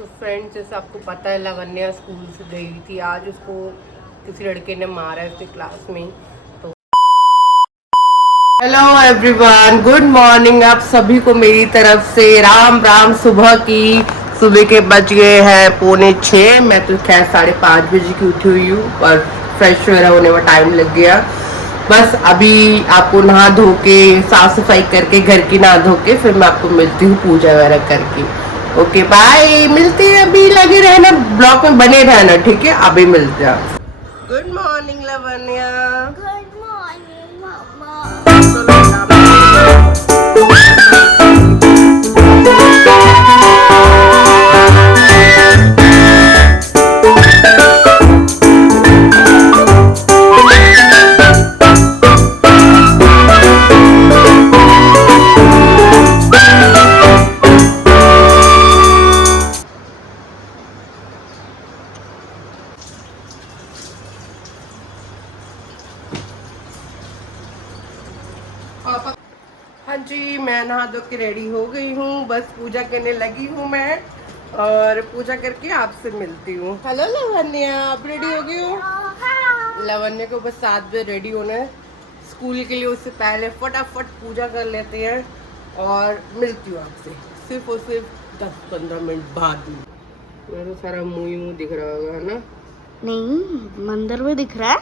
तो फ्रेंड्स, जैसे आपको पता है लावण्या स्कूल से गई थी आज, उसको किसी लड़के ने मारा है उसके क्लास में। तो हेलो एवरीवन, गुड मॉर्निंग आप सभी को मेरी तरफ से राम राम। सुबह के बज गए हैं 5:45। मैं तो खैर 5:30 बजे की उठी हुई हूँ और फ्रेश वगैरह होने में टाइम लग गया। बस अभी आपको नहा धो के साफ सफाई करके घर की नहा धो के फिर मैं आपको मिलती हूँ पूजा वगैरह करके। ओके बाय, मिलते हैं। अभी लगे रहना, ब्लॉग में बने रहना, ठीक है? अभी मिलते हैं। Good morning Lavanya. Good morning मम्मा। हाँ जी, मैं नहा धो के रेडी हो गई हूँ, बस पूजा करने लगी हूँ मैं, और पूजा करके आपसे मिलती हूँ। हेलो लवन्या, आप रेडी हो गई हो? लवन्या को बस 7 बजे रेडी होना है स्कूल के लिए, उससे पहले फटाफट पूजा कर लेते हैं और मिलती हूँ आपसे सिर्फ और सिर्फ 10-15 मिनट बाद में। मेरा सारा मुँह दिख रहा होगा, है ना? नहीं, मंदिर में दिख रहा है।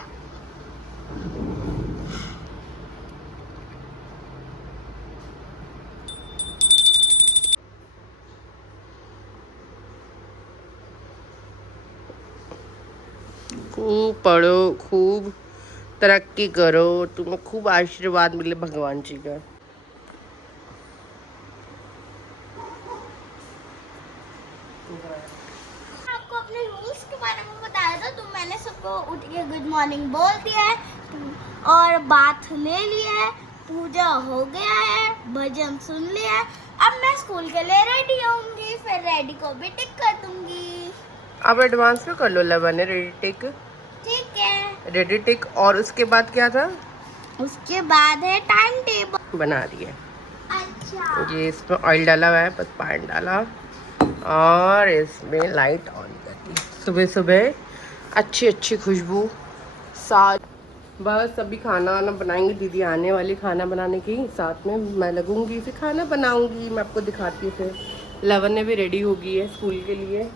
खूब पढ़ो, खूब तरक्की करो, तुम्हें खूब आशीर्वाद मिले भगवान जी का। आपको अपने रूल्स के बारे में बताया था, तो मैंने सबको उठ के गुड मॉर्निंग बोल दिया है और बात ले लिया है, पूजा हो गया है, भजन सुन लिया है। अब मैं स्कूल के लिए रेडी होंगी, फिर रेडी को भी टिक कर दूंगी। अब एडवांस में कर लो लवन्या, रेडी टिक। ठीक है, रेडी टिक। और उसके बाद क्या था? उसके बाद है टाइम टेबल बना रही है। अच्छा, ये इसमें ऑयल डाला हुआ है, बस पानी डाला और इसमें लाइट ऑन कर दी। सुबह सुबह अच्छी अच्छी खुशबू साथ। बस अभी खाना वाना बनाएंगे, दीदी आने वाली खाना बनाने की, साथ में मैं लगूंगी, फिर खाना बनाऊंगी, मैं आपको दिखाती हूँ। फिर लवन्या भी रेडी हो गई है स्कूल के लिए,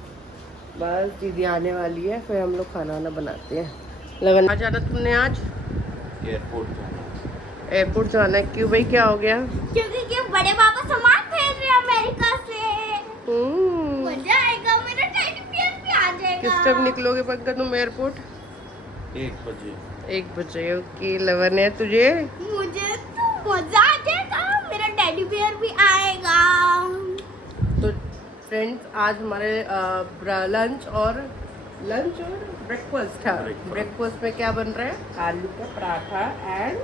बस दीदी आने वाली है, फिर हम लोग खाना वाना बनाते हैं। लवन्या, आ जाना तुमने आज? एयरपोर्ट जाना। एयरपोर्ट जाना है? क्यों भाई, क्या हो गया? क्योंकि ये बड़े पापा सामान भेज रहे हैं अमेरिका से। मजा आएगा, मेरा टेडी बियर भी आ जाएगा। किस टाइम निकलोगे पंकज तुम एयरपोर्ट? 1 बजे। 1 बजे। ओके लवन्या, तुझे? मुझे तो मजा आ जाएगा, मेरा टेडी बियर भी आएगा। तो फ्रेंड्स, आज हमारे लंच और ब्रेकफास्ट था। ब्रेकफास्ट में क्या बन रहा है? आलू का पराठा एंड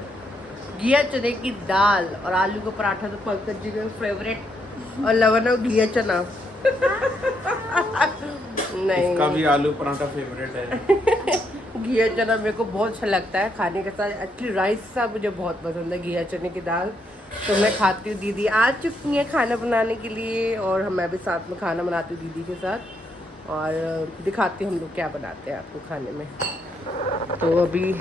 घिया चने की दाल। और आलू का पराठा तो पंकज जी का फेवरेट, और लवन्या घिया चना। नहीं, इसका भी आलू पराठा फेवरेट है। घिया चना मेरे को बहुत अच्छा लगता है खाने के साथ। एक्चुअली राइस सा मुझे बहुत पसंद है, घिया चने की दाल तो मैं खाती हूँ। दीदी आ चुकी है खाना बनाने के लिए, और मैं भी साथ में खाना बनाती हूँ दीदी के साथ, और दिखाती हूँ हम लोग क्या बनाते हैं आपको खाने में। तो अभी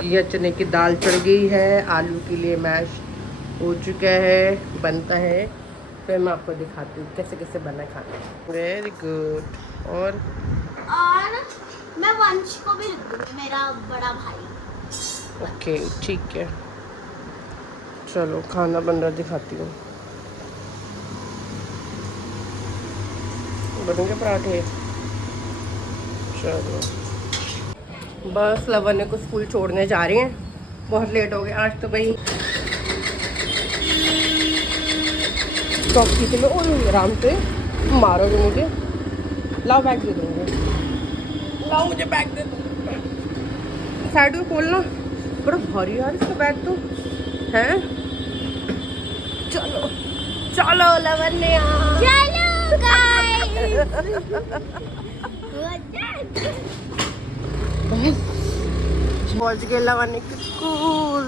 घिया चने की दाल चढ़ गई है, आलू के लिए मैश हो चुका है, बनता है, फिर मैं आपको दिखाती हूँ कैसे कैसे बना है खाना। Very good. और मैं वंश को भी रख दूंगी, मेरा बड़ा भाई। ओके ठीक है, चलो खाना बन रहा दिखाती हूँ। बनेंगे पराठे? चलो बस लवन्या को स्कूल छोड़ने जा रहे हैं, बहुत लेट हो गया आज तो भाई। चौकी के लिए आराम से मारोगे मुझे। लाओ बैग दे दूँगे, लाओ मुझे बैग दे दो। साइड में खोलना, बड़ा भारी यार इसका बैग तो है। चलो चलो लवन्या, चलो गाइस। पहुंच गए लवन्या के स्कूल।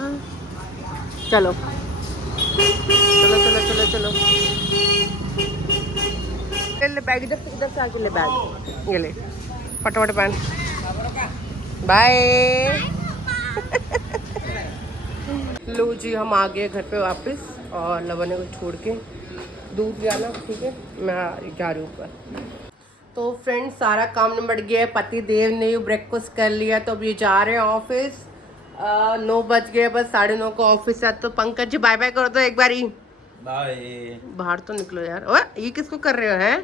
चलो चलो चलो चलो चलो। बैग इधर से आके ले बैग, ये ले फटाफट पहन। बाय। लो जी हम आ गए घर पे वापस और लवने को छोड़ के दूध जाना, ठीक है मैं जा रही हूँ ऊपर। तो फ्रेंड्स सारा काम निपट गया है, पति देव ने ब्रेकफास्ट कर लिया तो अब ये जा रहे हैं ऑफिस। 9 बज गए, बस 9:30 को ऑफिस है। तो पंकज जी बाय बाय कर दो एक बार ही। बाय। बाहर तो निकलो यार। ओए ये किसको कर रहे हो हैं?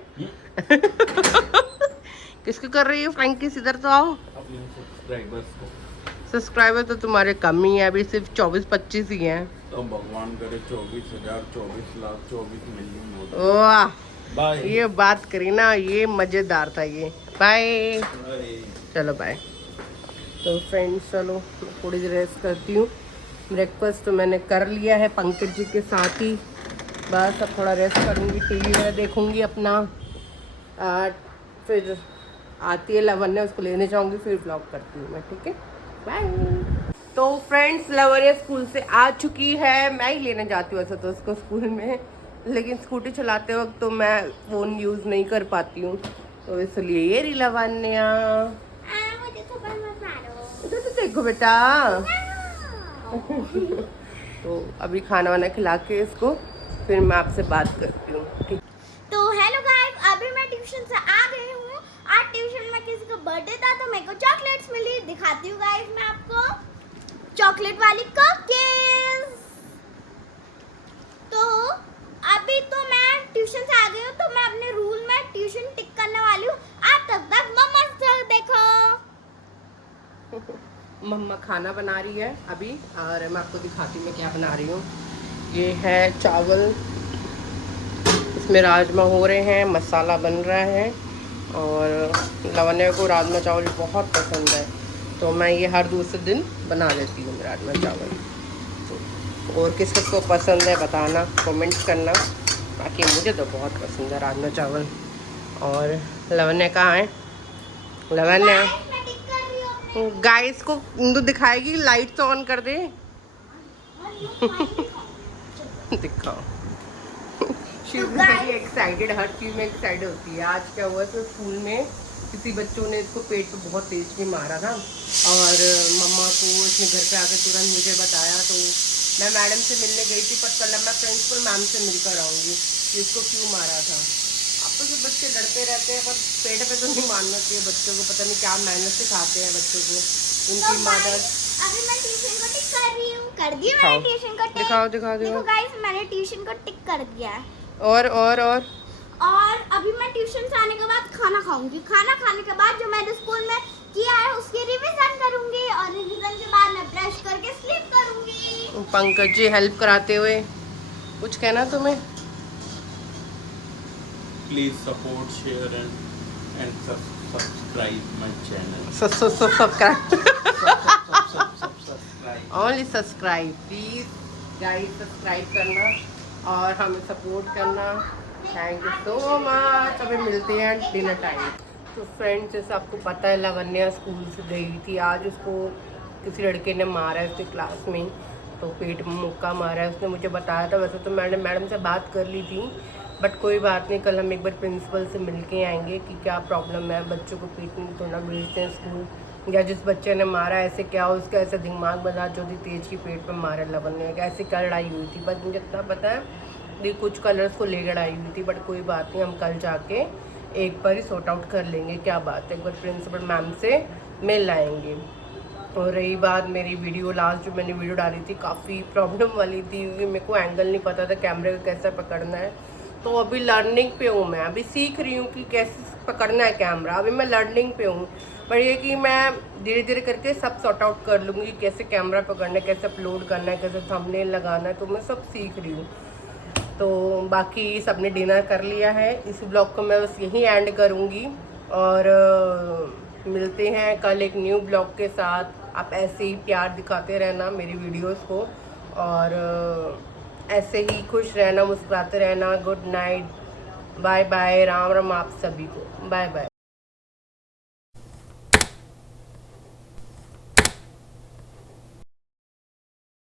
किसको कर रही हो फ्रैंकी? इधर तो आओ। अपने सब्सक्राइबर्स को। सब्सक्राइबर तो तुम्हारे कम ही है, अभी सिर्फ 24-25 ही हैं। तो भगवान करे 24,000, 24 लाख, 24 मिलियन हो। वाह बाय। ये बात करी ना, ये मजेदार था ये। बाय। बाय। चलो बाय। तो फ्रेंड्स चलो मैं थोड़ी देर रेस्ट करती हूँ। ब्रेकफास्ट तो मैंने कर लिया है पंकज जी के साथ ही, बस अब थोड़ा रेस्ट करूँगी, टीवी वगैरह देखूँगी अपना। फिर आती है लवन्या, उसको लेने जाऊँगी, फिर व्लॉग करती हूँ मैं, ठीक है बाय। तो फ्रेंड्स लवन्या स्कूल से आ चुकी है, मैं ही लेने जाती हूँ वैसे तो उसको स्कूल में, लेकिन स्कूटी चलाते वक्त तो मैं फ़ोन यूज़ नहीं कर पाती हूँ, तो इसलिए ये रही लवन्या। इधर तो देखो बेटा। तो अभी खाना वाना खिला के इसको फिर मैं आपसे बात करती हूँ, ठीक। तो हेलो गाइस, अभी मैं ट्यूशन से आ गई हूँ। आज ट्यूशन में किसी का बर्थडे था तो मेरे को चॉकलेट्स मिली, दिखाती हूँ गाइस मैं आपको चॉकलेट वाली कपकेक्स। तो अभी तो मैं ट्यूशन से आ गई हूँ, तो मैं अपने रूल में ट्यूशन टिक करने वाली हूँ। आप तब तक मम्मा से देखो। मम्मा खाना बना रही है अभी, और मैं आपको दिखाती हूँ मैं क्या बना रही हूँ। ये है चावल, इसमें राजमा हो रहे हैं, मसाला बन रहा है, और लवन्या को राजमा चावल बहुत पसंद है, तो मैं ये हर दूसरे दिन बना लेती हूँ राजमा चावल। और किस किस को पसंद है बताना, कमेंट करना, बाकी मुझे तो बहुत पसंद है राजमा चावल। और लवन्या कहाँ है? लवन्या मैं टिक कर रही हूँ अपने। गाइस को तो दिखाएगी, लाइट्स ऑन कर दे। दिखाओ। शी इज वेरी एक्साइटेड, हर चीज़ में एक्साइटेड होती है। आज क्या हुआ तो स्कूल में किसी बच्चों ने इसको पेट पे बहुत तेज भी मारा था, और मम्मा को इसने घर पे आकर तुरंत मुझे बताया, तो मैं मैडम से मिलने गई थी, पर कल मैं प्रिंसिपल मैम से मिलकर आऊँगी कि इसको क्यों मारा था। अब तो सब बच्चे लड़ते रहते हैं, पर पेट पे तो नहीं मारना चाहिए बच्चों को, पता नहीं क्या मेहनत से खाते हैं बच्चों को उनकी मदर। अभी मैं ट्यूशन को टिक कर रही हूँ, कर दिया मैंने ट्यूशन को टिक। दिखाओ दिखाओ देखो दिखाओ। गाइस मैंने ट्यूशन को टिक कर दिया है। और अभी मैं ट्यूशन से आने के बाद खाना खाऊंगी। खाना खाने के बाद जो मैंने स्कूल में किया है उसकी रिवीजन करूंगी, और रिवीजन के बाद मैं ब्रश करके स्लीप करूंगी। पंकज जी हेल्प कराते हुए कुछ कहना तुम्हें? Please support, share and subscribe my channel. Subscribe, subscribe. Only subscribe please guys, subscribe करना और हमें सपोर्ट करना। Thank you so much. अभी मिलते हैं डिनर टाइम। तो फ्रेंड्स जैसे आपको पता है लवन्या स्कूल से गई थी, आज उसको किसी लड़के ने मारा है उसके क्लास में, तो पेट में मुक्का मारा है, उसने मुझे बताया था। वैसे तो मैंने मैडम से बात कर ली थी, बट कोई बात नहीं, कल हम एक बार प्रिंसिपल से मिल के आएंगे कि क्या प्रॉब्लम है, बच्चों को पेट में थोड़ा भेजते हैं स्कूल, या जिस बच्चे ने मारा ऐसे क्या उसका ऐसा दिमाग बना जो थी तेज की पेट में मारा लवन्या, ऐसे क्या लड़ाई हुई थी। बस मुझे इतना पता है कुछ कलर्स को ले लड़ाई हुई थी, बट कोई बात नहीं, हम कल जाके एक बार ही सॉर्ट आउट कर लेंगे, क्या बात है, एक बार प्रिंसिपल मैम से मिल आएंगे। और रही बात मेरी वीडियो, लास्ट जो मैंने वीडियो डाली थी काफ़ी प्रॉब्लम वाली थी, क्योंकि मेरे को एंगल नहीं पता था कैमरे को कैसे पकड़ना है, तो अभी लर्निंग पे हूँ मैं, अभी सीख रही हूँ कि कैसे पकड़ना है कैमरा, अभी मैं लर्निंग पे हूँ। पर ये कि मैं धीरे धीरे करके सब सॉर्ट आउट कर लूँगी, कैसे कैमरा पकड़ना है, कैसे अपलोड करना है, कैसे थंबनेल लगाना है, तो मैं सब सीख रही हूँ। तो बाकी सबने डिनर कर लिया है, इस ब्लॉग को मैं बस यहीं एंड करूँगी, और मिलते हैं कल एक न्यू ब्लॉग के साथ। आप ऐसे ही प्यार दिखाते रहना मेरी वीडियोस को, और ऐसे ही खुश रहना, मुस्कुराते रहना। Good night, bye bye, Ram Ram आप सभी को, बाय बाय।